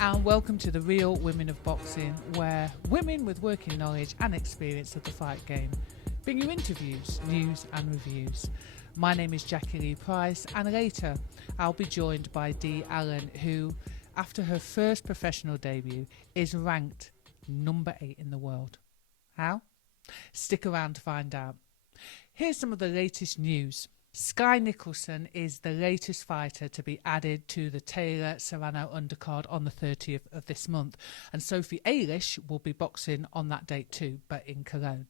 and welcome to the Real Women of Boxing, where women with working knowledge and experience of the fight game bring you interviews, news and reviews. My name is Jacqui-lee Pryce, and later I'll be joined by Dee Allen, who, after her first professional debut, is ranked number 8 in the world. How? Stick around to find out. Here's some of the latest news. Sky Nicholson is the latest fighter to be added to the Taylor Serrano undercard on the 30th of this month, and Sophie Eilish will be boxing on that date too, but in Cologne.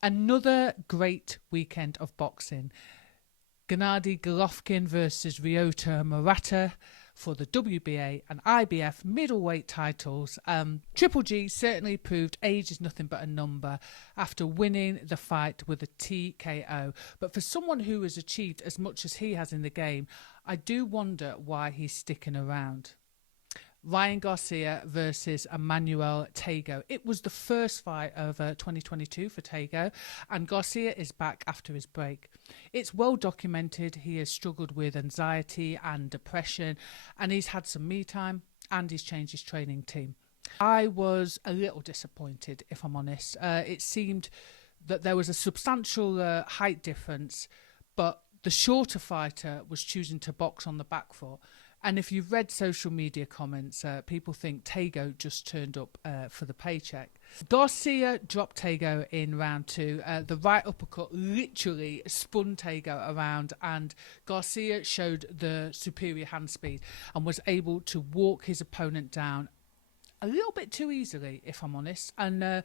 Another great weekend of boxing. Gennady Golovkin versus Ryota Murata for the WBA and IBF middleweight titles. Triple G certainly proved age is nothing but a number after winning the fight with a TKO. But for someone who has achieved as much as he has in the game, I do wonder why he's sticking around. Ryan Garcia versus Emmanuel Tagoe. It was the first fight of 2022 for Tagoe, and Garcia is back after his break. It's well documented he has struggled with anxiety and depression, and he's had some me time, and he's changed his training team. I was a little disappointed, if I'm honest. It seemed that there was a substantial height difference, but the shorter fighter was choosing to box on the back foot. And if you've read social media comments, people think Tagoe just turned up for the paycheck. Garcia dropped Tagoe in round 2. The right uppercut literally spun Tagoe around, and Garcia showed the superior hand speed and was able to walk his opponent down a little bit too easily, if I'm honest. And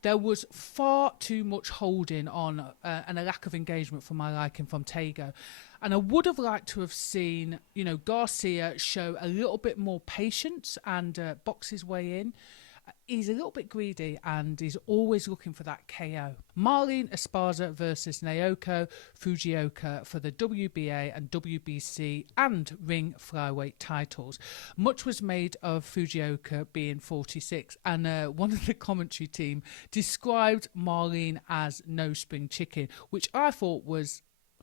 there was far too much holding on and a lack of engagement for my liking from Tagoe. And I would have liked to have seen, Garcia show a little bit more patience and box his way in. He's a little bit greedy and he's always looking for that KO. Marlene Esparza versus Naoko Fujioka for the WBA and WBC and ring flyweight titles. Much was made of Fujioka being 46, and one of the commentary team described Marlene as no spring chicken, which I thought was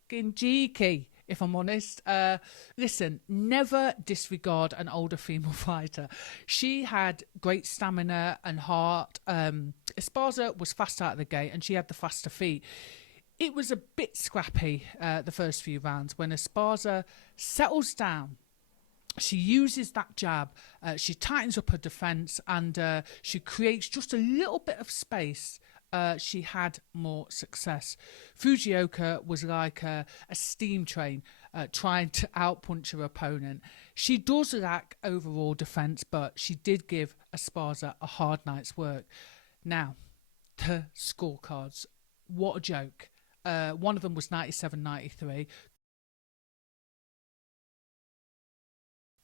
fucking cheeky, if I'm honest. Listen, never disregard an older female fighter. She had great stamina and heart. Esparza was fast out of the gate and she had the faster feet. It was a bit scrappy the first few rounds. When Esparza settles down, she uses that jab, she tightens up her defence, and she creates just a little bit of space. She had more success. Fujioka was like a steam train trying to outpunch her opponent. She does lack overall defence, but she did give Esparza a hard night's work. Now, the scorecards. What a joke. One of them was 97-93.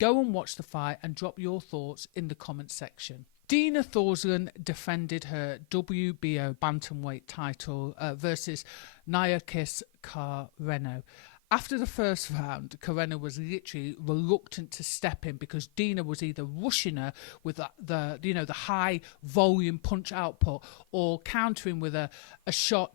Go and watch the fight and drop your thoughts in the comments section. Dina Thorslund defended her WBO bantamweight title versus Nayakis Carreno. After the first round, Carreno was literally reluctant to step in because Dina was either rushing her with the high volume punch output or countering with a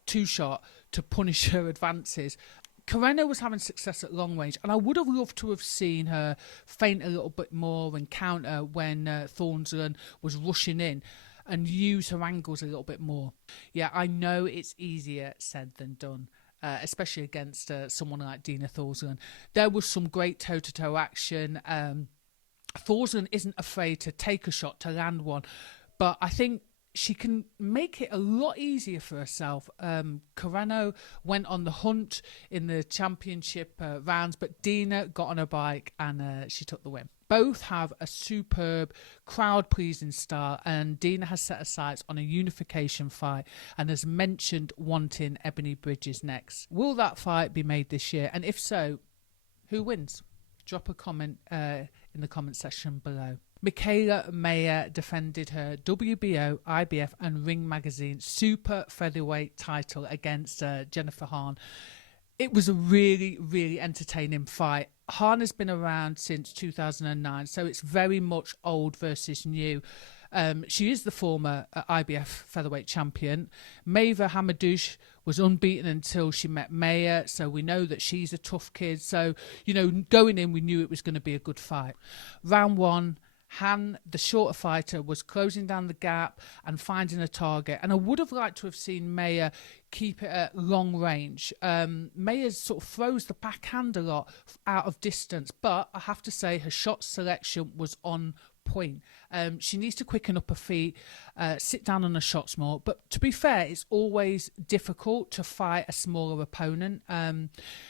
two shot to punish her advances. Carreno was having success at long range, and I would have loved to have seen her feint a little bit more and counter when Thorslund was rushing in and use her angles a little bit more. Yeah, I know it's easier said than done, especially against someone like Dina Thorslund. There was some great toe-to-toe action. Thorslund isn't afraid to take a shot, to land one, but I think she can make it a lot easier for herself. Carreno went on the hunt in the championship rounds, but Dina got on her bike and she took the win. Both have a superb, crowd-pleasing style, and Dina has set her sights on a unification fight and has mentioned wanting Ebony Bridges next. Will that fight be made this year? And if so, who wins? Drop a comment in the comment section below. Michaela Mayer defended her WBO, IBF and Ring Magazine super featherweight title against Jennifer Hahn. It was a really, really entertaining fight. Hahn has been around since 2009, so it's very much old versus new. She is the former IBF featherweight champion. Maeva Hamadouche was unbeaten until she met Mayer, so we know that she's a tough kid. So, going in, we knew it was going to be a good fight. Round 1, Han, the shorter fighter, was closing down the gap and finding a target. And I would have liked to have seen Maya keep it at long range. Maya sort of throws the backhand a lot out of distance, but I have to say her shot selection was on point. She needs to quicken up her feet, sit down on her shots more. But to be fair, it's always difficult to fight a smaller opponent.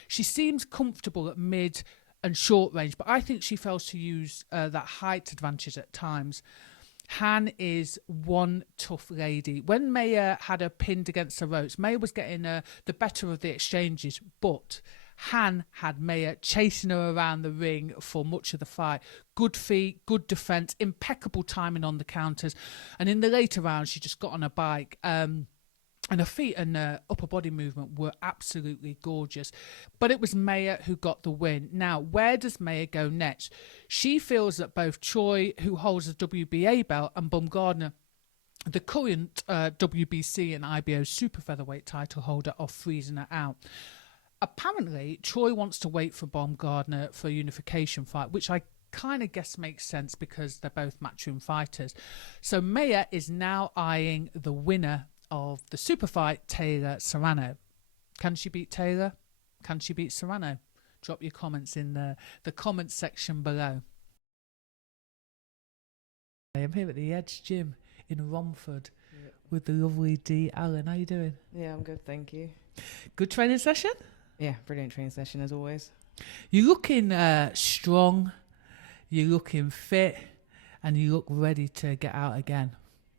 She seems comfortable at mid and short range, but I think she fails to use that height advantage at times. Han is one tough lady. When Maya had her pinned against the ropes, Maya was getting the better of the exchanges, but Han had Maya chasing her around the ring for much of the fight. Good feet, good defence, impeccable timing on the counters. And in the later rounds, she just got on her bike. And her feet and upper body movement were absolutely gorgeous. But it was Maya who got the win. Now, where does Maya go next? She feels that both Choi, who holds the WBA belt, and Baumgardner, the current WBC and IBO super featherweight title holder, are freezing her out. Apparently, Choi wants to wait for Baumgardner for a unification fight, which I kind of guess makes sense because they're both matchroom fighters. So Maya is now eyeing the winner of the super fight, Taylor Serrano. Can she beat Taylor? Can she beat Serrano? Drop your comments in the comments section below. I'm here at the Edge Gym in Romford with the lovely Dee Allen. How you doing? Yeah, I'm good, thank you. Good training session? Yeah, brilliant training session as always. You're looking strong, you're looking fit, and you look ready to get out again.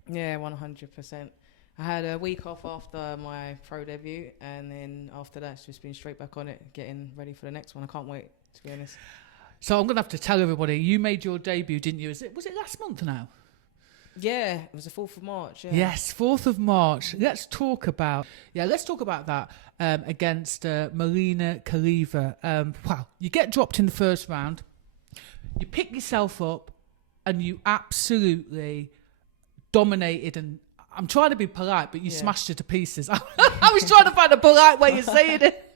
Yeah, 100%. I had a week off after my pro debut, and then after that, it's just been straight back on it, getting ready for the next one. I can't wait, to be honest. So I'm going to have to tell everybody, you made your debut, didn't you? Was it last month now? Yeah, it was the 4th of March. Yeah. Yes, 4th of March. Let's talk about that against Marina Kaliva. Wow, you get dropped in the first round, you pick yourself up, and you absolutely dominated. And I'm trying to be polite, but you smashed her to pieces. I was trying to find a polite way of saying it.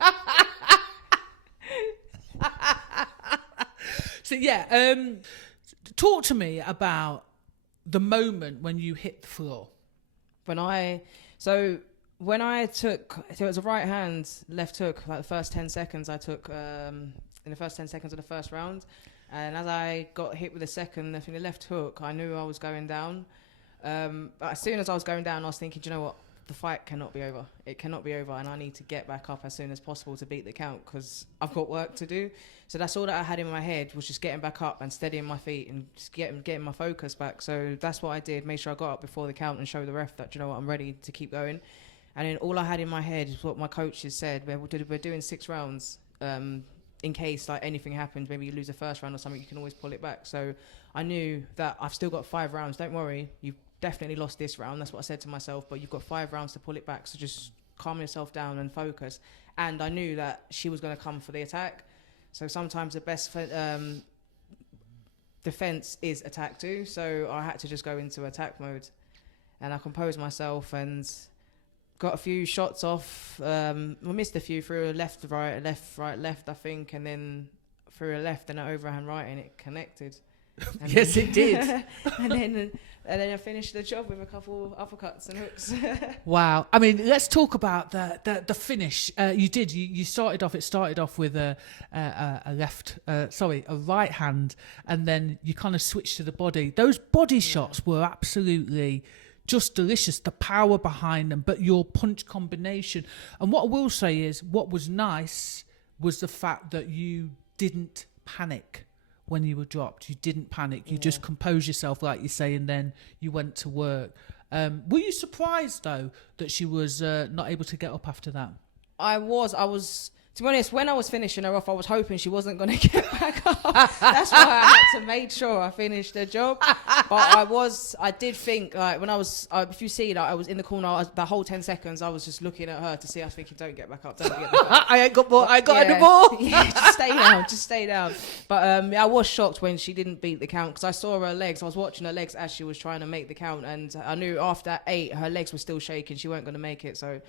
So talk to me about the moment when you hit the floor. When I took, so it was a right hand, left hook, like the first 10 seconds I took in the first 10 seconds of the first round. And as I got hit with the second, I think the left hook, I knew I was going down. But as soon as I was going down, I was thinking, do you know what? The fight cannot be over. It cannot be over, and I need to get back up as soon as possible to beat the count because I've got work to do. So that's all that I had in my head, was just getting back up and steadying my feet and just getting my focus back. So that's what I did. Made sure I got up before the count and showed the ref that, you know what, I'm ready to keep going. And then all I had in my head is what my coaches said. We're doing 6 rounds. In case like anything happens, maybe you lose the first round or something, you can always pull it back. So I knew that I've still got 5 rounds. Don't worry, you've definitely lost this round. That's what I said to myself, but you've got 5 rounds to pull it back. So just calm yourself down and focus. And I knew that she was going to come for the attack. So sometimes the best defense is attack too. So I had to just go into attack mode, and I composed myself and got a few shots off. I missed a few through a left, right, left, I think, and then through a left and an overhand right, and it connected. And yes, it did. and then I finished the job with a couple uppercuts and hooks. Wow. I mean, let's talk about the finish. You started off. It started off with a right hand, and then you kind of switched to the body. Those body shots were absolutely just delicious, the power behind them, but your punch combination. And what I will say is, what was nice was the fact that you didn't panic when you were dropped. You didn't panic. You just composed yourself, like you say, and then you went to work. Were you surprised, though, that she was not able to get up after that? I was, to be honest, when I was finishing her off, I was hoping she wasn't going to get back up. That's why I had to make sure I finished the job. But I did think, like, when I was, if you see, like, I was in the corner, the whole 10 seconds, I was just looking at her to see, I was thinking, don't get back up, don't get back up. I ain't got more, I got any more. Yeah, just stay down. But I was shocked when she didn't beat the count, because I saw her legs. I was watching her legs as she was trying to make the count, and I knew after 8, her legs were still shaking. She weren't going to make it, so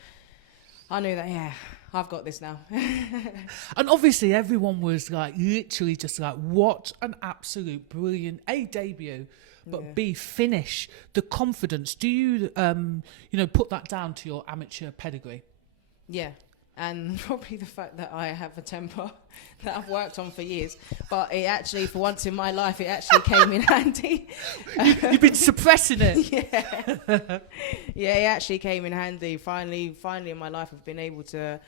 I knew that, I've got this now. And obviously everyone was like literally just like, what an absolute brilliant A, debut, but B, finish. The confidence. Do you put that down to your amateur pedigree? Yeah. And probably the fact that I have a temper that I've worked on for years. But it actually, for once in my life, it actually came in handy. You've been suppressing it. Yeah. Yeah, it actually came in handy. Finally in my life, I've been able to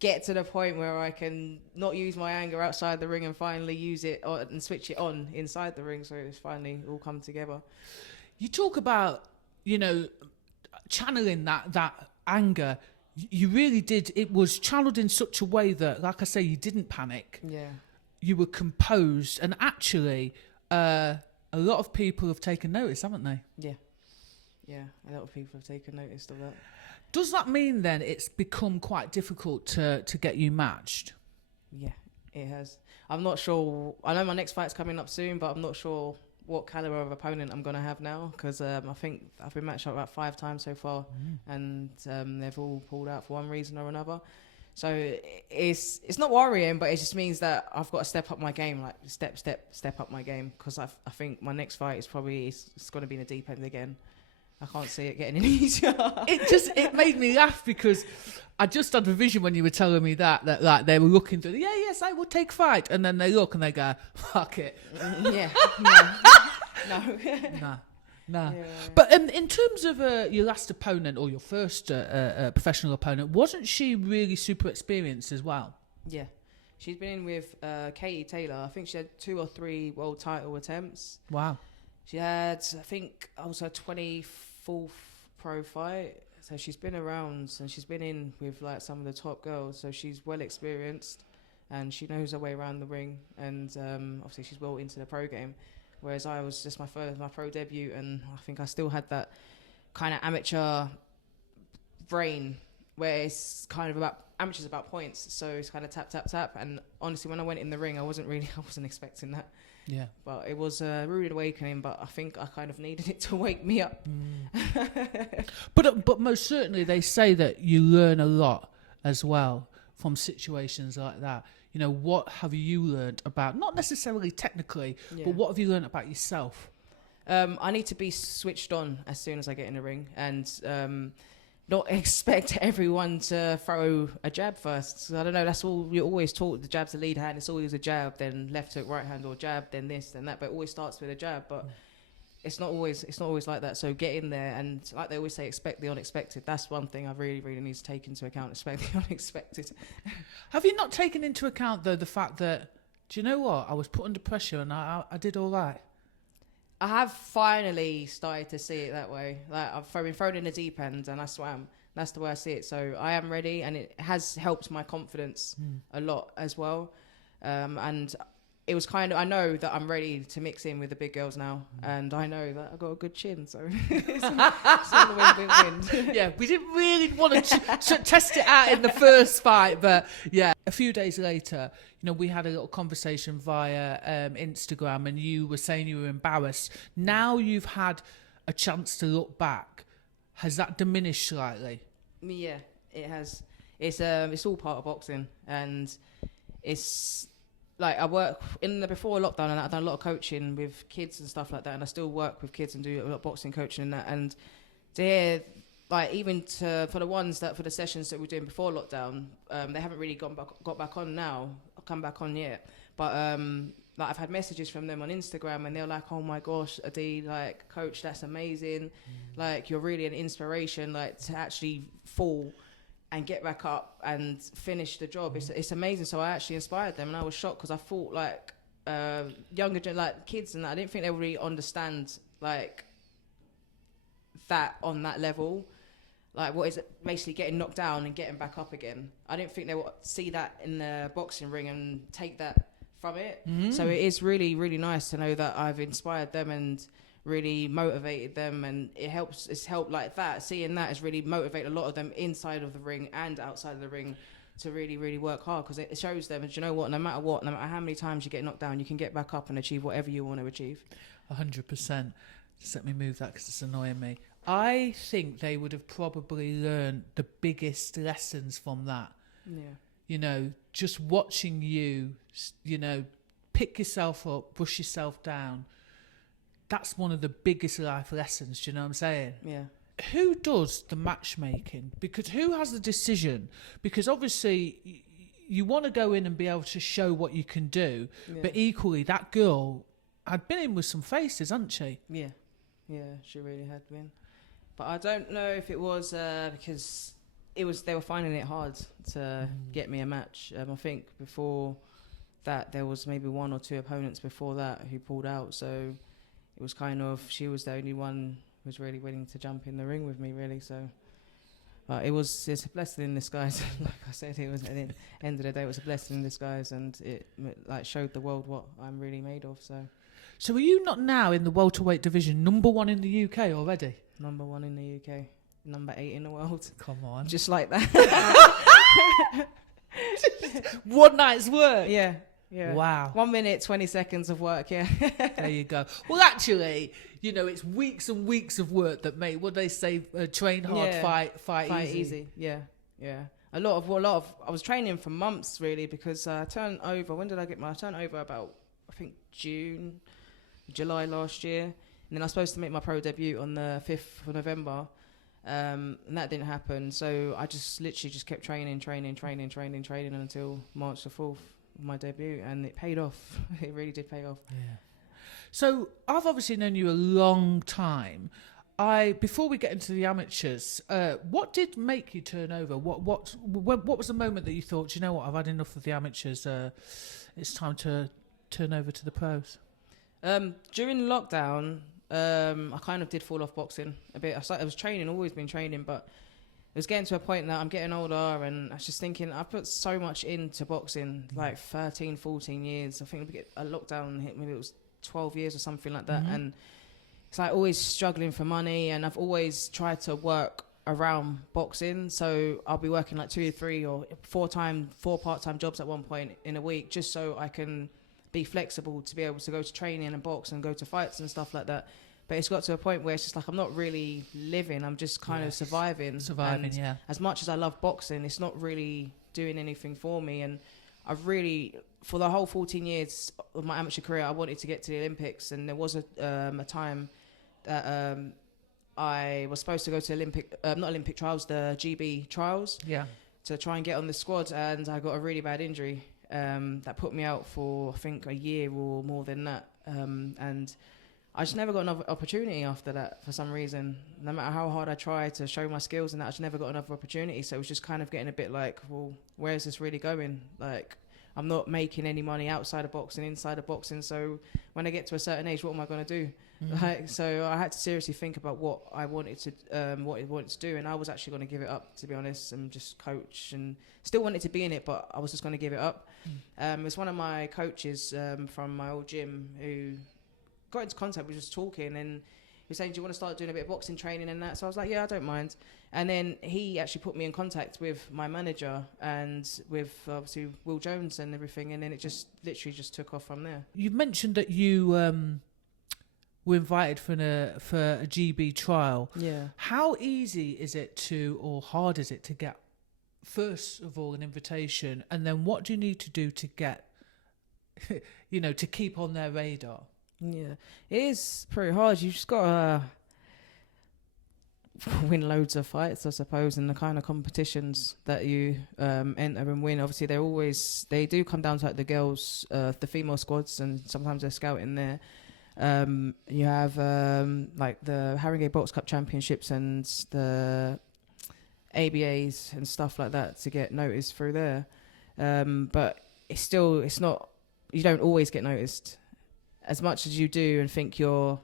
get to the point where I can not use my anger outside the ring and finally use it and switch it on inside the ring. So it's finally all come together. You talk about, channeling that anger. You really did. It was channeled in such a way that, like I say, you didn't panic. Yeah. You were composed. And actually, a lot of people have taken notice, haven't they? Yeah. Yeah, a lot of people have taken notice of that. Does that mean then it's become quite difficult to get you matched? Yeah, it has. I'm not sure. I know my next fight's coming up soon, but I'm not sure what caliber of opponent I'm going to have now, because I think I've been matched up about 5 times so far, and they've all pulled out for one reason or another. So it's not worrying, but it just means that I've got to step up my game, like step up my game, because I think my next fight is probably it's going to be in the deep end again. I can't see it getting any easier. It made me laugh because I just had a vision when you were telling me that like they were looking through, yes, I will take fight. And then they look and they go, fuck it. Yeah. No. Nah. Yeah. But in terms of your last opponent or your first professional opponent, wasn't she really super experienced as well? Yeah. She's been in with Katie Taylor. I think she had 2 or 3 world title attempts. Wow. She had, I think, also her 24th pro fight. So she's been around and she's been in with like some of the top girls. So she's well experienced and she knows her way around the ring. And obviously she's well into the pro game. Whereas I was just my pro debut, and I think I still had that kind of amateur brain where it's kind of amateurs about points. So it's kind of tap, tap, tap. And honestly, when I went in the ring, I wasn't expecting that. Yeah. But it was a rude awakening, but I think I kind of needed it to wake me up. But most certainly they say that you learn a lot as well from situations like that. What have you learned about, not necessarily technically, but what have you learned about yourself? I need to be switched on as soon as I get in the ring, and not expect everyone to throw a jab first. So I don't know, that's all you're always taught. The jab's the lead hand. It's always a jab, then left hook, right hand, or jab, then this, then that. But it always starts with a jab. But it's not always like that. So get in there, and like they always say, expect the unexpected. That's one thing I really, really need to take into account. Expect the unexpected. Have you not taken into account though the fact that, do you know what? I was put under pressure and I did all right. I have finally started to see it that way. Like I've been thrown in the deep end and I swam. That's the way I see it. So I am ready, and it has helped my confidence a lot as well. And it was kind of, I know that I'm ready to mix in with the big girls now, and I know that I've got a good chin, so it's all win-win-win. Yeah, we didn't really want to test it out in the first fight, but yeah. A few days later, we had a little conversation via Instagram, and you were saying you were embarrassed. Now you've had a chance to look back. Has that diminished slightly? Yeah, it has. It's all part of boxing, and it's like I work before lockdown, and I've done a lot of coaching with kids and stuff like that, and I still work with kids and do a lot of boxing coaching and that. And to hear, like, even for the sessions that we're doing before lockdown, they haven't really come back on yet. But like I've had messages from them on Instagram, and they're like, "Oh my gosh, Adi, like, coach, that's amazing. Like, you're really an inspiration. Like, to actually fall and get back up and finish the job, it's amazing." So I actually inspired them, and I was shocked because I thought like younger kids and that, I didn't think they would really understand like that on that level. Like, what is it, basically getting knocked down and getting back up again. I didn't think they would see that in the boxing ring and take that from it. So it is really, really nice to know that I've inspired them and really motivated them, and it's helped like that. Seeing that has really motivated a lot of them inside of the ring and outside of the ring to really, really work hard, because it shows them, and you know what, no matter how many times you get knocked down, you can get back up and achieve whatever you want to achieve. 100%. Just let me move that because it's annoying me. I think they would have probably learned the biggest lessons from that. Yeah. You know, just watching you, you know, pick yourself up, brush yourself down. That's one of the biggest life lessons, do you know what I'm saying? Yeah. Who does the matchmaking? Because who has the decision? Because obviously you want to go in and be able to show what you can do, but equally that girl had been in with some faces, hadn't she? Yeah. Yeah, she really had been. But I don't know if it was because they were finding it hard to get me a match. I think before that there was maybe one or two opponents before that who pulled out, so it was kind of, she was the only one who was really willing to jump in the ring with me, really. So it's a blessing in disguise. Like I said, it was at the end of the day, it was a blessing in disguise, and it like showed the world what I'm really made of. So are you not now in the welterweight division #1 in the UK already? #1 in the UK, number 8 in the world. Come on. Just like that. One night's work. Yeah. Yeah. Wow. 1 minute, 20 seconds of work. Yeah. There you go. Well, actually, you know, it's weeks and weeks of work that make, what they say, train hard, fight easy. Yeah. Yeah. A lot of, I was training for months really, because I turned over, I turned over about, I think July last year. And then I was supposed to make my pro debut on the 5th of November. And that didn't happen. So I just literally just kept training until March the 4th. My debut, and it paid off. It really did pay off. Yeah. So I've obviously known you a long time. Before we get into the amateurs, what did make you turn over? What was the moment that you thought, you know what, I've had enough of the amateurs, it's time to turn over to the pros? During lockdown, I kind of did fall off boxing a bit. I was training, always been training, but it was getting to a point that I'm getting older, and I was just thinking, I put so much into boxing, like 13, 14 years. I think a lockdown hit, maybe it was 12 years or something like that. And it's like always struggling for money, and I've always tried to work around boxing. So I'll be working like 2 or 3 or 4 part-time jobs at one point in a week, just so I can be flexible to be able to go to training and box and go to fights and stuff like that. But it's got to a point where it's just like I'm not really living. I'm just kind of surviving. And yeah. As much as I love boxing, it's not really doing anything for me. And I've really, for the whole 14 years of my amateur career, I wanted to get to the Olympics. And there was a time that I was supposed to go to not Olympic trials, the GB trials. Yeah. To try and get on the squad. And I got a really bad injury that put me out for, I think, a year or more than that. And I just never got another opportunity after that for some reason. No matter how hard I tried to show my skills and that, I just never got another opportunity. So it was just kind of getting a bit like, well, where is this really going? Like, I'm not making any money outside of boxing, inside of boxing. So when I get to a certain age, what am I going to do? Like, so I had to seriously think about what I wanted to do. And I was actually going to give it up, to be honest, and just coach, and still wanted to be in it, but I was just going to give it up. It was one of my coaches from my old gym who got into contact, we were just talking, and he was saying, do you want to start doing a bit of boxing training and that? So I was like, yeah, I don't mind. And then he actually put me in contact with my manager and with obviously Will Jones and everything, and then it just literally just took off from there. You mentioned that you were invited for a GB trial. Yeah. How easy is it or hard is it to get, first of all, an invitation, and then what do you need to do to get, to keep on their radar? Yeah, it is pretty hard. You just got to win loads of fights, I suppose, and the kind of competitions that you enter and win. Obviously, they do come down to like the girls, the female squads, and sometimes they're scouting there. You have like the Haringey Box Cup Championships and the ABAs and stuff like that to get noticed through there. But it's not, you don't always get noticed. As much as you do and think you're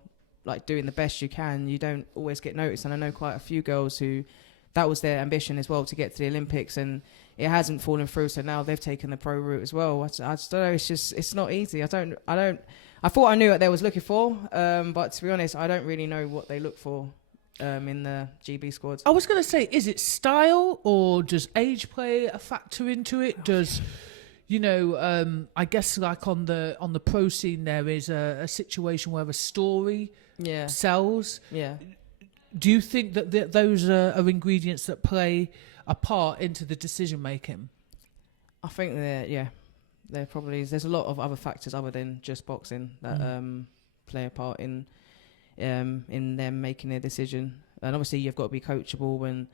like doing the best you can, you don't always get noticed. And I know quite a few girls who that was their ambition as well, to get to the Olympics, and it hasn't fallen through. So now they've taken the pro route as well. I just don't know. It's not easy. I thought I knew what they was looking for, but to be honest, I don't really know what they look for in the GB squads. I was going to say, is it style or does age play a factor into it? Does I guess like on the pro scene there is a situation where a story sells. Yeah. Do you think that those are ingredients that play a part into the decision making? I think there probably is. There's a lot of other factors other than just boxing that play a part in them making their decision. And obviously you've got to be coachable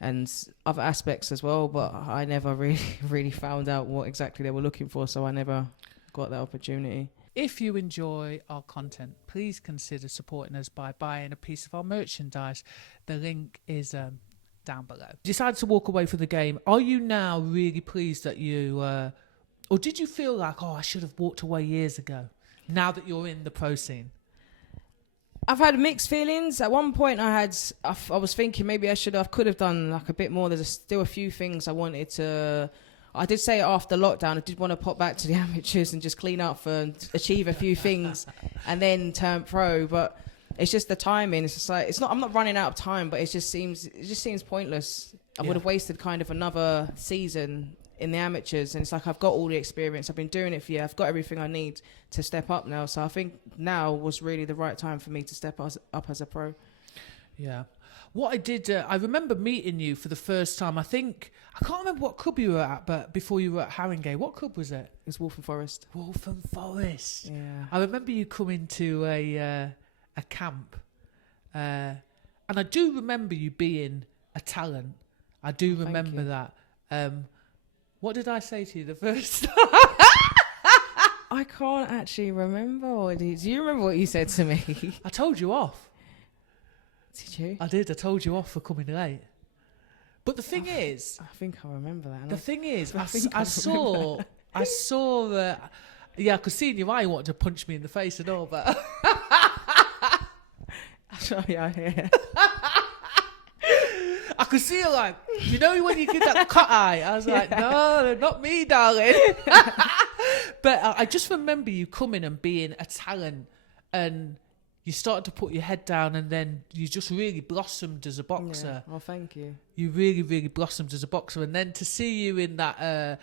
and other aspects as well. But I never really found out what exactly they were looking for, so I never got that opportunity. If you enjoy our content, please consider supporting us by buying a piece of our merchandise. The link is down below. You decided to walk away from the game. Are you now really pleased that you, or did you feel like, I should have walked away years ago, now that you're in the pro scene? I've had mixed feelings. At one point I was thinking maybe I could have done like a bit more. There's still a few things I wanted to... I did say after lockdown, I did want to pop back to the amateurs and just clean up and achieve a few things and then turn pro. But it's just the timing. It's just like, I'm not running out of time, but it just seems pointless. I would have wasted kind of another season in the amateurs. And it's like, I've got all the experience. I've been doing it for years. I've got everything I need to step up now. So I think now was really the right time for me to step up as a pro. Yeah. What I did, I remember meeting you for the first time. I can't remember what club you were at, but before you were at Haringey, what club was it? It was Waltham Forest. Waltham Forest. Yeah. I remember you coming to a camp, and I do remember you being a talent. I do remember that. What did I say to you the first time? I can't actually remember. Do you remember what you said to me? I told you off. Did you? I did. I told you off for coming late. But the thing is... I think I remember that. The thing is, I saw... yeah, I could see in your eye you wanted to punch me in the face and all, but... yeah. I could see you like, you know when you get that cut eye? I was like, no, not me, darling. But I just remember you coming and being a talent, and you started to put your head down, and then you just really blossomed as a boxer. Yeah. Oh, thank you. You really, really blossomed as a boxer. And then to see you in that,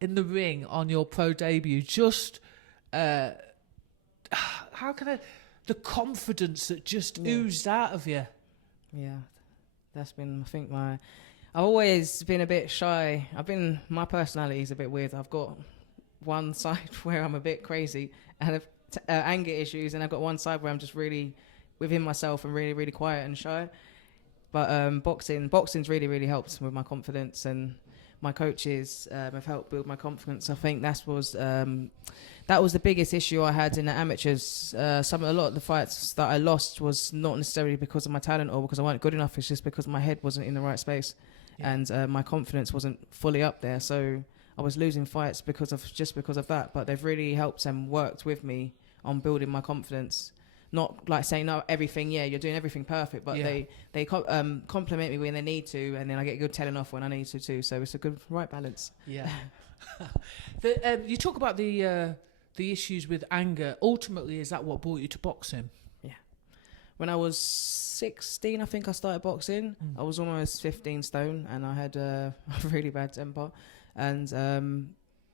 in the ring on your pro debut, just, how can I, the confidence that just oozed out of you. Yeah, that's been, I think, I've always been a bit shy. My personality is a bit weird. I've got one side where I'm a bit crazy and have anger issues, and I've got one side where I'm just really within myself and really, really quiet and shy. But boxing's really, really helped with my confidence, and my coaches have helped build my confidence. I think that was the biggest issue I had in the amateurs. A lot of the fights that I lost was not necessarily because of my talent or because I wasn't good enough. It's just because my head wasn't in the right space, and my confidence wasn't fully up there. So I was losing fights because of that. But they've really helped and worked with me on building my confidence. Not like saying, no, everything, you're doing everything perfect, but they compliment me when they need to, and then I get good telling off when I need to too. So it's a good right balance. Yeah. You talk about the issues with anger. Ultimately, is that what brought you to boxing? Yeah. When I was 16, I think I started boxing. I was almost 15 stone, and I had a really bad temper, and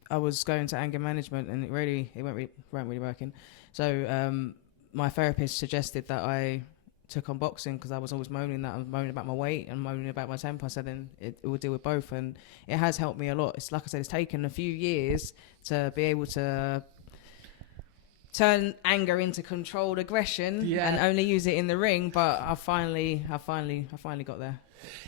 I was going to anger management, and it weren't really working. So my therapist suggested that I took on boxing because I was always moaning about my weight and moaning about my temper. So then it would deal with both, and it has helped me a lot. It's like I said, it's taken a few years to be able to turn anger into controlled aggression and only use it in the ring. But I finally got there.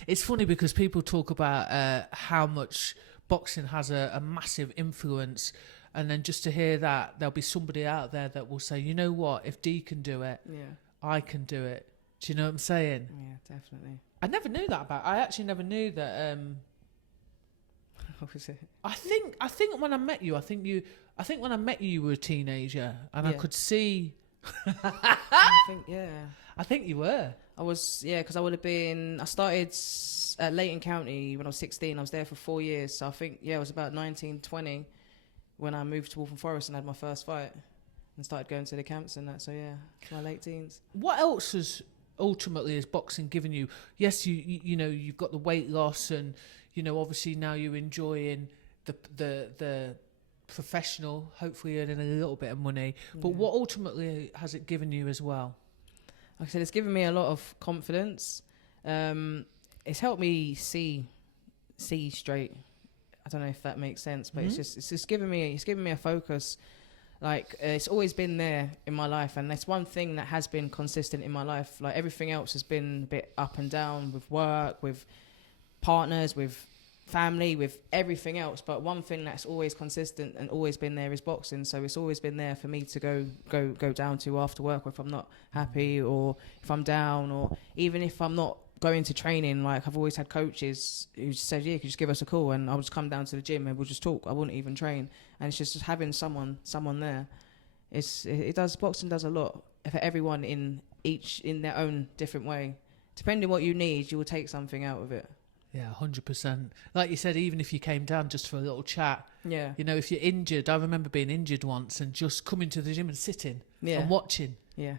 It's funny because people talk about how much boxing has a massive influence. And then just to hear that, there'll be somebody out there that will say, you know what, if Dee can do it, I can do it. Do you know what I'm saying? Yeah, definitely. I never knew that I actually never knew that. What was it? I think when I met you, when I met you, you were a teenager, and I could see. I think you were. I was, because I started at Leighton County when I was 16. I was there for 4 years. So I think, it was about 19, 20. When I moved to Waltham Forest and had my first fight and started going to the camps and that. So, my late teens. What else has boxing given you? Yes, you know, you've got the weight loss and, you know, obviously now you're enjoying the professional, hopefully earning a little bit of money. But what ultimately has it given you as well? like I said, it's given me a lot of confidence. It's helped me see straight. I don't know if that makes sense, but it's just given me a focus. Like it's always been there in my life, and that's one thing that has been consistent in my life. Like everything else has been a bit up and down with work, with partners, with family, with everything else. But one thing that's always consistent and always been there is boxing. So it's always been there for me to go down to after work, or if I'm not happy, or if I'm down, or even if I'm not going to training. Like I've always had coaches who said, yeah, you can just give us a call and I'll just come down to the gym and we'll just talk. I wouldn't even train. And it's just having someone there. Boxing does a lot for everyone in their own different way. Depending what you need, you will take something out of it. Yeah, 100%. Like you said, even if you came down just for a little chat, yeah. You know, if you're injured, I remember being injured once and just coming to the gym and sitting and watching. Yeah.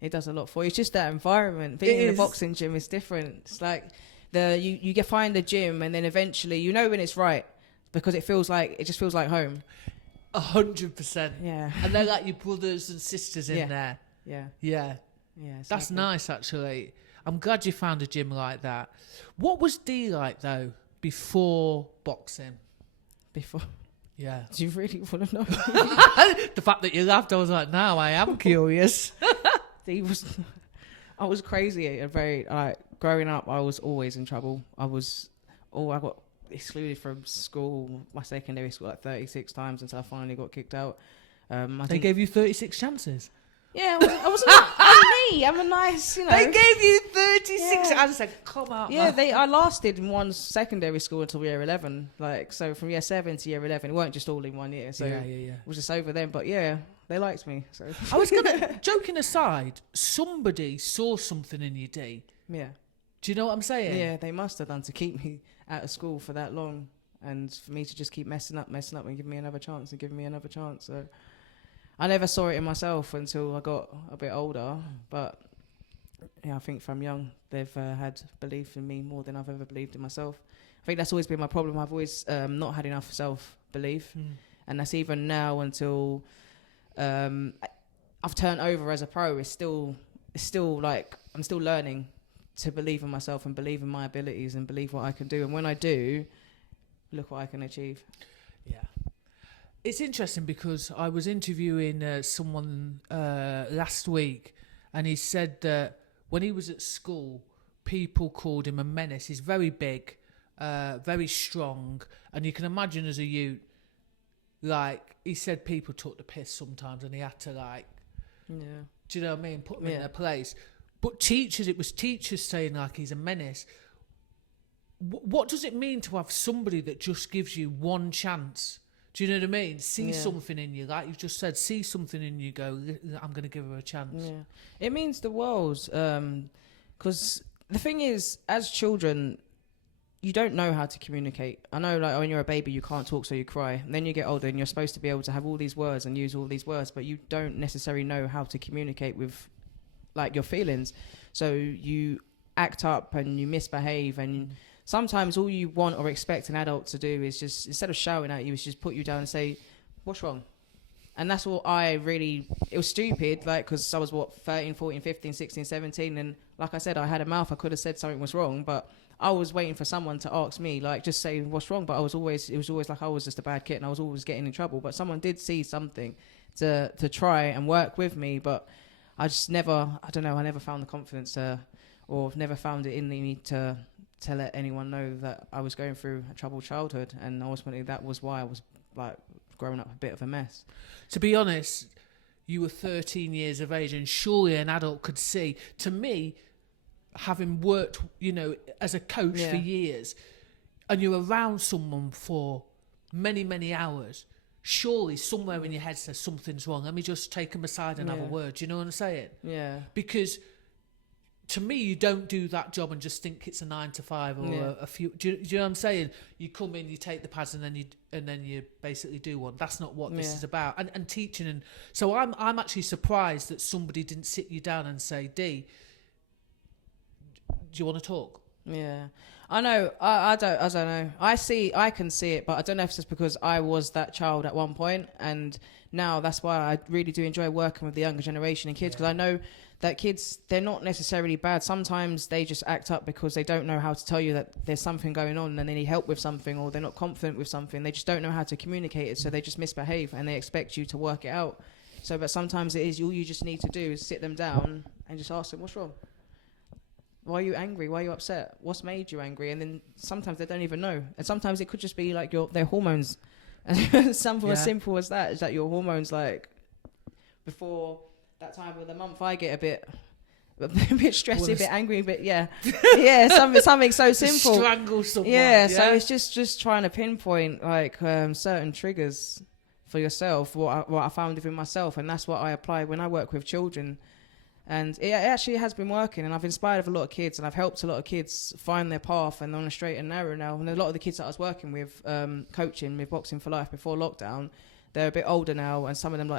It does a lot for you. It's just that environment. Being in a boxing gym is different. It's like you find a gym and then eventually you know when it's right because it just feels like home. 100%. Yeah. And they're like your brothers and sisters in there. Yeah. Yeah. Yeah. That's nice, actually. I'm glad you found a gym like that. What was Dee like, though, before boxing? Before? Yeah. Do you really want to know? The fact that you laughed, I was like, now I am curious. I was crazy. Growing up, I was always in trouble. I got excluded from school, my secondary school, like 36 times until I finally got kicked out. They gave you 36 chances. Yeah, I wasn't. I'm me. I'm a nice, you know. They gave you 36. Yeah. I just said, come out. Yeah, I lasted in one secondary school until year 11. Like, so from year 7 to year 11, it weren't just all in 1 year. So it was just over them. But yeah, they liked me. So I was gonna, joking aside, somebody saw something in you, Dee. Yeah. Do you know what I'm saying? Yeah, they must have done to keep me out of school for that long, and for me to just keep messing up, and give me another chance and give me another chance. So I never saw it in myself until I got a bit older. But yeah, I think from young they've had belief in me more than I've ever believed in myself. I think that's always been my problem. I've always not had enough self-belief, and that's even now until I've turned over as a pro. It's still like I'm still learning to believe in myself and believe in my abilities and believe what I can do. And when I do, look what I can achieve. Yeah. It's interesting because I was interviewing someone last week, and he said that when he was at school, people called him a menace. He's very big, very strong, and you can imagine as a youth, like, he said people took the piss sometimes and he had to, like, do you know what I mean, put them in their place. But it was teachers saying, like, he's a menace. What does it mean to have somebody that just gives you one chance? Do you know what I mean? See something in you, like you've just said, see something in you, go, I'm going to give her a chance. Yeah. It means the world, because the thing is, as children, you don't know how to communicate. I know, like, when you're a baby, you can't talk, so you cry. And then you get older and you're supposed to be able to have all these words and use all these words, but you don't necessarily know how to communicate with, like, your feelings. So you act up and you misbehave, and sometimes all you want or expect an adult to do is just, instead of shouting at you, is just put you down and say, what's wrong? And that's what it was stupid, like, because I was, 13, 14, 15, 16, 17, and like I said, I had a mouth, I could have said something was wrong, but I was waiting for someone to ask me, like, just say what's wrong, but it was always like I was just a bad kid and I was always getting in trouble. But someone did see something to try and work with me, but I just never found the confidence or never found it in me to let anyone know that I was going through a troubled childhood, and ultimately that was why I was, like, growing up a bit of a mess. To be honest, you were 13 years of age, and surely an adult could see. To me, having worked, you know, as a coach for years, and you're around someone for many, many hours, surely somewhere in your head says something's wrong. Let me just take them aside and have a word. Do you know what I'm saying? Yeah. Because to me, you don't do that job and just think it's a 9 to 5 or a few. Do you know what I'm saying? You come in, you take the pads, and then you basically do one. That's not what this is about. And teaching, and so I'm actually surprised that somebody didn't sit you down and say, Dee, do you want to talk? Yeah, I know. I don't know. I can see it, but I don't know if it's just because I was that child at one point, and now that's why I really do enjoy working with the younger generation and kids, because I know that kids, they're not necessarily bad. Sometimes they just act up because they don't know how to tell you that there's something going on and they need help with something, or they're not confident with something. They just don't know how to communicate it, so they just misbehave and they expect you to work it out. So, but sometimes it is all you just need to do is sit them down and just ask them, what's wrong? Why are you angry? Why are you upset? What's made you angry? And then sometimes they don't even know. And sometimes it could just be like their hormones. And something as simple as that is that your hormones, like, before that time of the month, I get a bit stressy, a bit angry, but yeah, something so simple. Strangle someone. Yeah, so it's just trying to pinpoint like certain triggers for yourself. What I found within myself, and that's what I apply when I work with children. And it actually has been working, and I've inspired a lot of kids, and I've helped a lot of kids find their path and on a straight and narrow now. And a lot of the kids that I was working with, coaching with Boxing for Life before lockdown, they're a bit older now, and some of them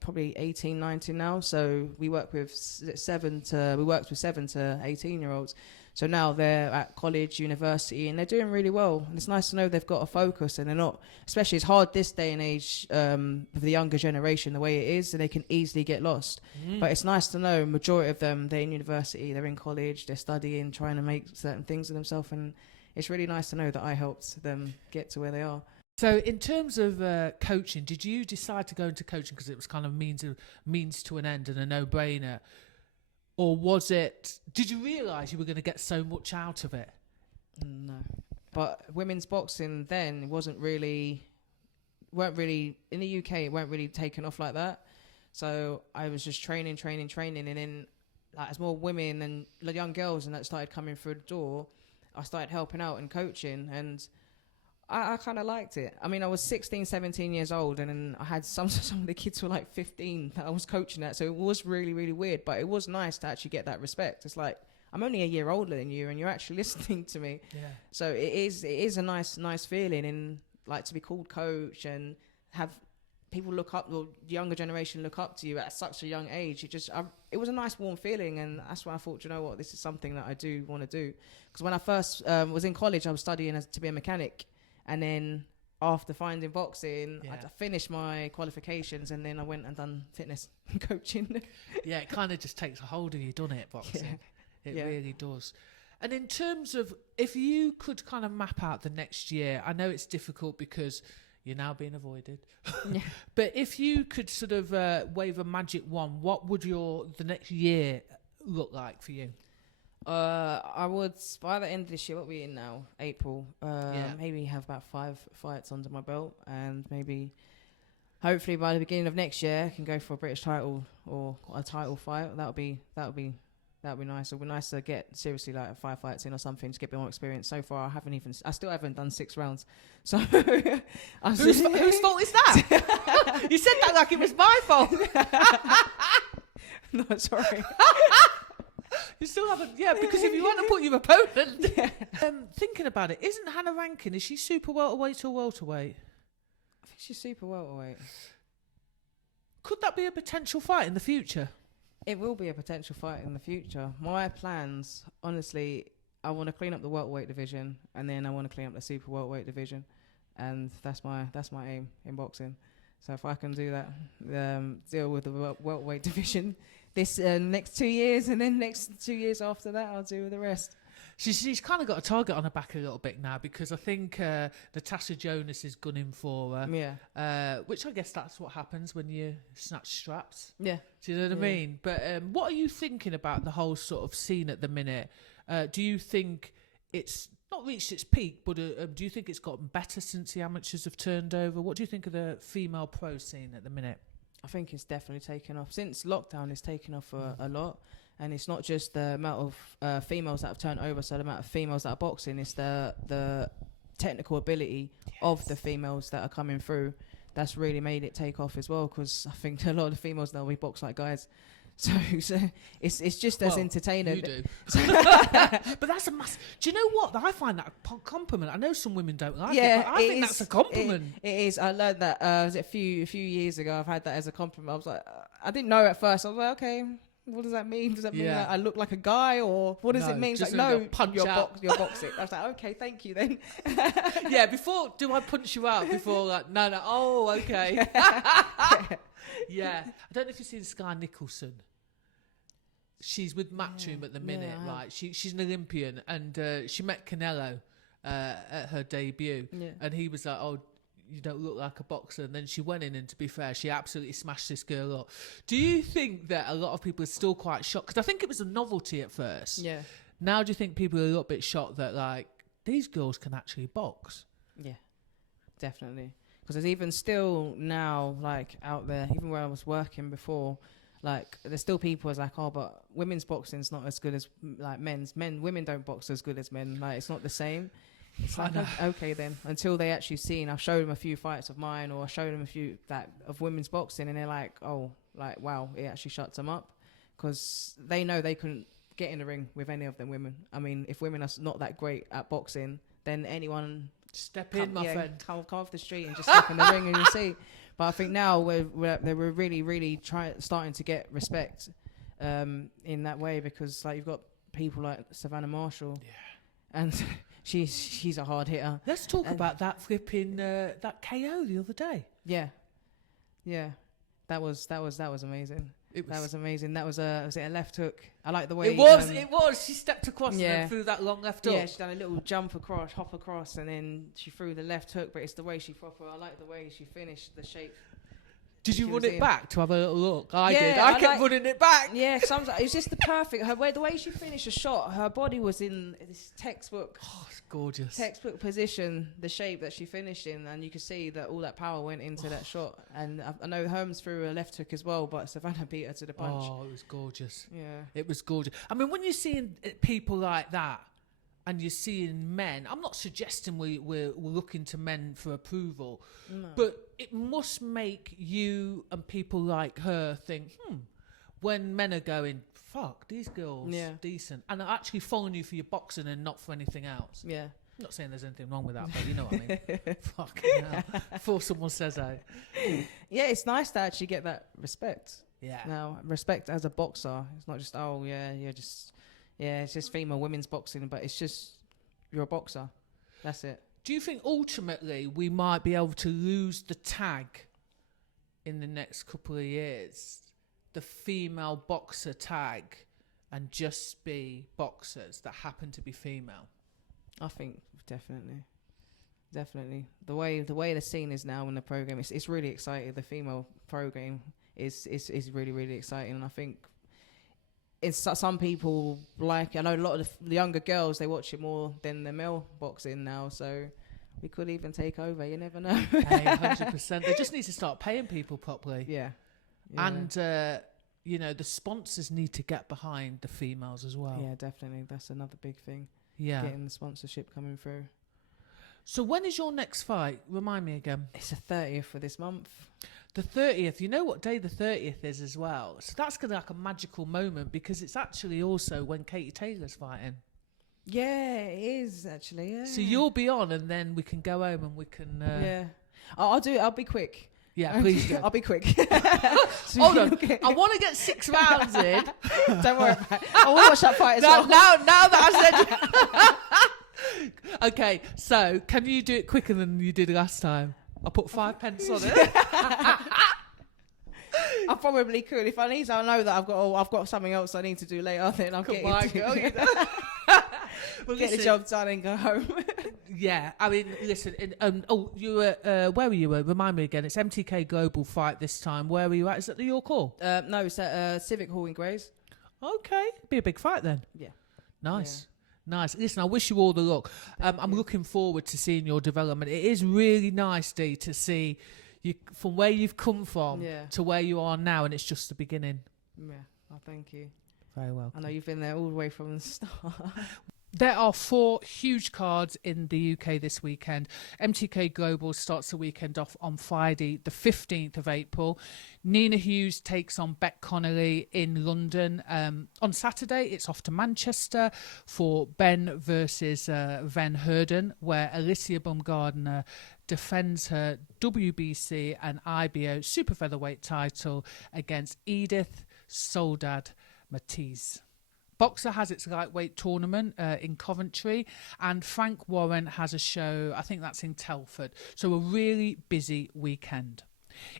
probably 18, 19 now. So we work with 7 to 18-year-olds. So now they're at college, university, and they're doing really well. And it's nice to know they've got a focus, and they're not, especially it's hard this day and age with the younger generation, the way it is, and they can easily get lost. But it's nice to know majority of them, they're in university, they're in college, they're studying, trying to make certain things of themselves. And it's really nice to know that I helped them get to where they are. So in terms of coaching, did you decide to go into coaching because it was kind of means to an end and a no-brainer? Or did you realise you were going to get so much out of it? No. But women's boxing then weren't really, in the UK, it weren't really taken off like that. So I was just training. And then like, as more women and young girls and that started coming through the door, I started helping out and coaching, and I kind of liked it. I mean, I was 16, 17 years old, and then I had some of the kids were like 15 that I was coaching at. So it was really, really weird, but it was nice to actually get that respect. It's like, I'm only a year older than you, and you're actually listening to me. Yeah. So it is a nice feeling, and like to be called coach and have people look up, or the younger generation look up to you at such a young age. It was a nice warm feeling, and that's why I thought, you know what, this is something that I do want to do. Because when I first was in college, I was studying to be a mechanic. And then after finding boxing, I finished my qualifications, and then I went and done fitness coaching. Yeah, it kind of just takes a hold of you, doesn't it, boxing? Yeah. It really does. And in terms of, if you could kind of map out the next year, I know it's difficult because you're now being avoided. But if you could sort of wave a magic wand, what would the next year look like for you? I would, by the end of this year, what are we in now? April. Maybe have about 5 fights under my belt, and maybe, hopefully, by the beginning of next year, I can go for a British title or a title fight. That would be nice. It would be nice to get seriously like 5 fights in or something to get a bit more experience. So far, I still haven't done 6 rounds. So whose fault is that? You said that like it was my fault. No, sorry. You still haven't, because if you want to put your opponent, thinking about it, isn't Hannah Rankin? Is she super welterweight or welterweight? I think she's super welterweight. Could that be a potential fight in the future? It will be a potential fight in the future. My plans, honestly, I want to clean up the welterweight division, and then I want to clean up the super welterweight division, and that's my aim in boxing. So if I can do that, deal with the welterweight division this next 2 years, and then next 2 years after that, I'll do the rest. She's kind of got a target on her back a little bit now, because I think Natasha Jonas is gunning for her. Yeah. Which I guess that's what happens when you snatch straps. Yeah. Do you know what I mean? But what are you thinking about the whole sort of scene at the minute? Do you think it's not reached its peak, but do you think it's gotten better since the amateurs have turned over? What do you think of the female pro scene at the minute? I think it's definitely taken off. Since lockdown, it's taken off a lot. And it's not just the amount of females that have turned over, so the amount of females that are boxing, it's the technical ability of the females that are coming through that's really made it take off as well, because I think a lot of the females now, we box like guys. So it's just as entertaining. You do. But that's a massive... Do you know what? I find that a compliment. I know some women don't like it, but I think that's a compliment. It is. I learned that a few years ago. I've had that as a compliment. I was like, I didn't know at first. I was like, okay, what does that mean? Does that mean that I look like a guy, or what does it mean? It's like, no, you're boxing. I was like, okay, thank you then. Yeah, before, do I punch you out? Before, like, no, oh, okay. Yeah. I don't know if you've seen Sky Nicholson. she's with Matchroom at the minute. Yeah, Like she's an Olympian, and she met Canelo at her debut, and he was like, "Oh, you don't look like a boxer." And then she went in, and to be fair, she absolutely smashed this girl up. Do you think that a lot of people are still quite shocked? Because I think it was a novelty at first. Yeah. Now, do you think people are a little bit shocked that like these girls can actually box? Yeah, definitely. Because there's even still now, like out there, even where I was working before, like there's still people who's like, oh, but women's boxing's not as good as like men's. Women don't box as good as men. Like it's not the same. It's like, okay then, until they actually see, and I've showed them a few fights of mine, or I showed them a few of women's boxing, and they're like, oh, like wow, it actually shuts them up, because they know they couldn't get in the ring with any of them women. I mean, if women are not that great at boxing, then anyone step in, my friend, come off the street and just step in the ring, and you see. But I think now we're really starting to get respect in that way, because like you've got people like Savannah Marshall, and she's a hard hitter. Let's talk about that flipping that KO the other day. Yeah, that was amazing. That was amazing. That was was it a left hook? I like the way it was. She stepped across and then threw that long left hook. Yeah, she done a little jump across, hop across, and then she threw the left hook. But it's the way I like the way she finished the shape. Did you run it back to have a little look? I did. I kept running it back. Yeah, sometimes it was just the perfect. The way she finished the shot, her body was in this textbook. Oh, it's gorgeous. Textbook position, the shape that she finished in, and you could see that all that power went into that shot. And I know Holmes threw a left hook as well, but Savannah beat her to the punch. Oh, it was gorgeous. Yeah, it was gorgeous. I mean, when you're seeing people like that, and you're seeing men, I'm not suggesting we're looking to men for approval, but it must make you and people like her think, when men are going, fuck, these girls decent, and are actually following you for your boxing and not for anything else. Yeah. I'm not saying there's anything wrong with that, but you know what I mean. Fucking hell. Before someone says that. Yeah, it's nice to actually get that respect. Yeah. Now, respect as a boxer. It's not just, it's just female women's boxing, but it's just, you're a boxer. That's it. Do you think ultimately we might be able to lose the tag in the next couple of years? The female boxer tag, and just be boxers that happen to be female? I think definitely. The way the scene is now in the program, it's really exciting. The female program is really, really exciting, and I think it's some people like. I know a lot of the younger girls, they watch it more than the male boxing now, so we could even take over. You never know. Hey, 100%. They just need to start paying people properly. Yeah. And the sponsors need to get behind the females as well. Yeah, definitely. That's another big thing. Yeah, getting the sponsorship coming through. So when is your next fight? Remind me again. It's the 30th for this month. The 30th. You know what day the 30th is as well? So that's going to be like a magical moment, because it's actually also when Katie Taylor's fighting. Yeah, it is actually. Yeah. So you'll be on, and then we can go home and we can. Yeah, I'll do it. I'll be quick. Yeah, please do. I'll be quick. Hold on. I want to get 6 rounds in. Don't worry about it. I want to watch that fight as well. Now that I said... Okay, so can you do it quicker than you did last time? I put 5 pence on it. I probably could. If I need to, I know that I've got something else I need to do later. Then I'll get it. Well, get the job done and go home. Yeah, I mean, listen. You were where were you? Remind me again. It's MTK Global Fight this time. Where were you at? Is it the York Hall? No, it's at Civic Hall in Grays. Okay, be a big fight then. Yeah, nice. Nice. Listen, I wish you all the luck. I'm looking forward to seeing your development. It is really nice, Dee, to see you from where you've come from to where you are now, and it's just the beginning. Yeah, thank you. Very well. I know you've been there all the way from the start. There are 4 huge cards in the UK this weekend. MTK Global starts the weekend off on Friday, the 15th of April. Nina Hughes takes on Beck Connolly in London. On Saturday, it's off to Manchester for Ben versus Van Herden, where Alicia Baumgardner defends her WBC and IBO super featherweight title against Edith Soledad Matiz. Boxer has its lightweight tournament in Coventry, and Frank Warren has a show, I think that's in Telford. So a really busy weekend.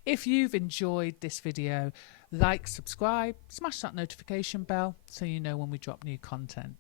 If you've enjoyed this video, Like, subscribe, smash that notification bell so you know when we drop new content.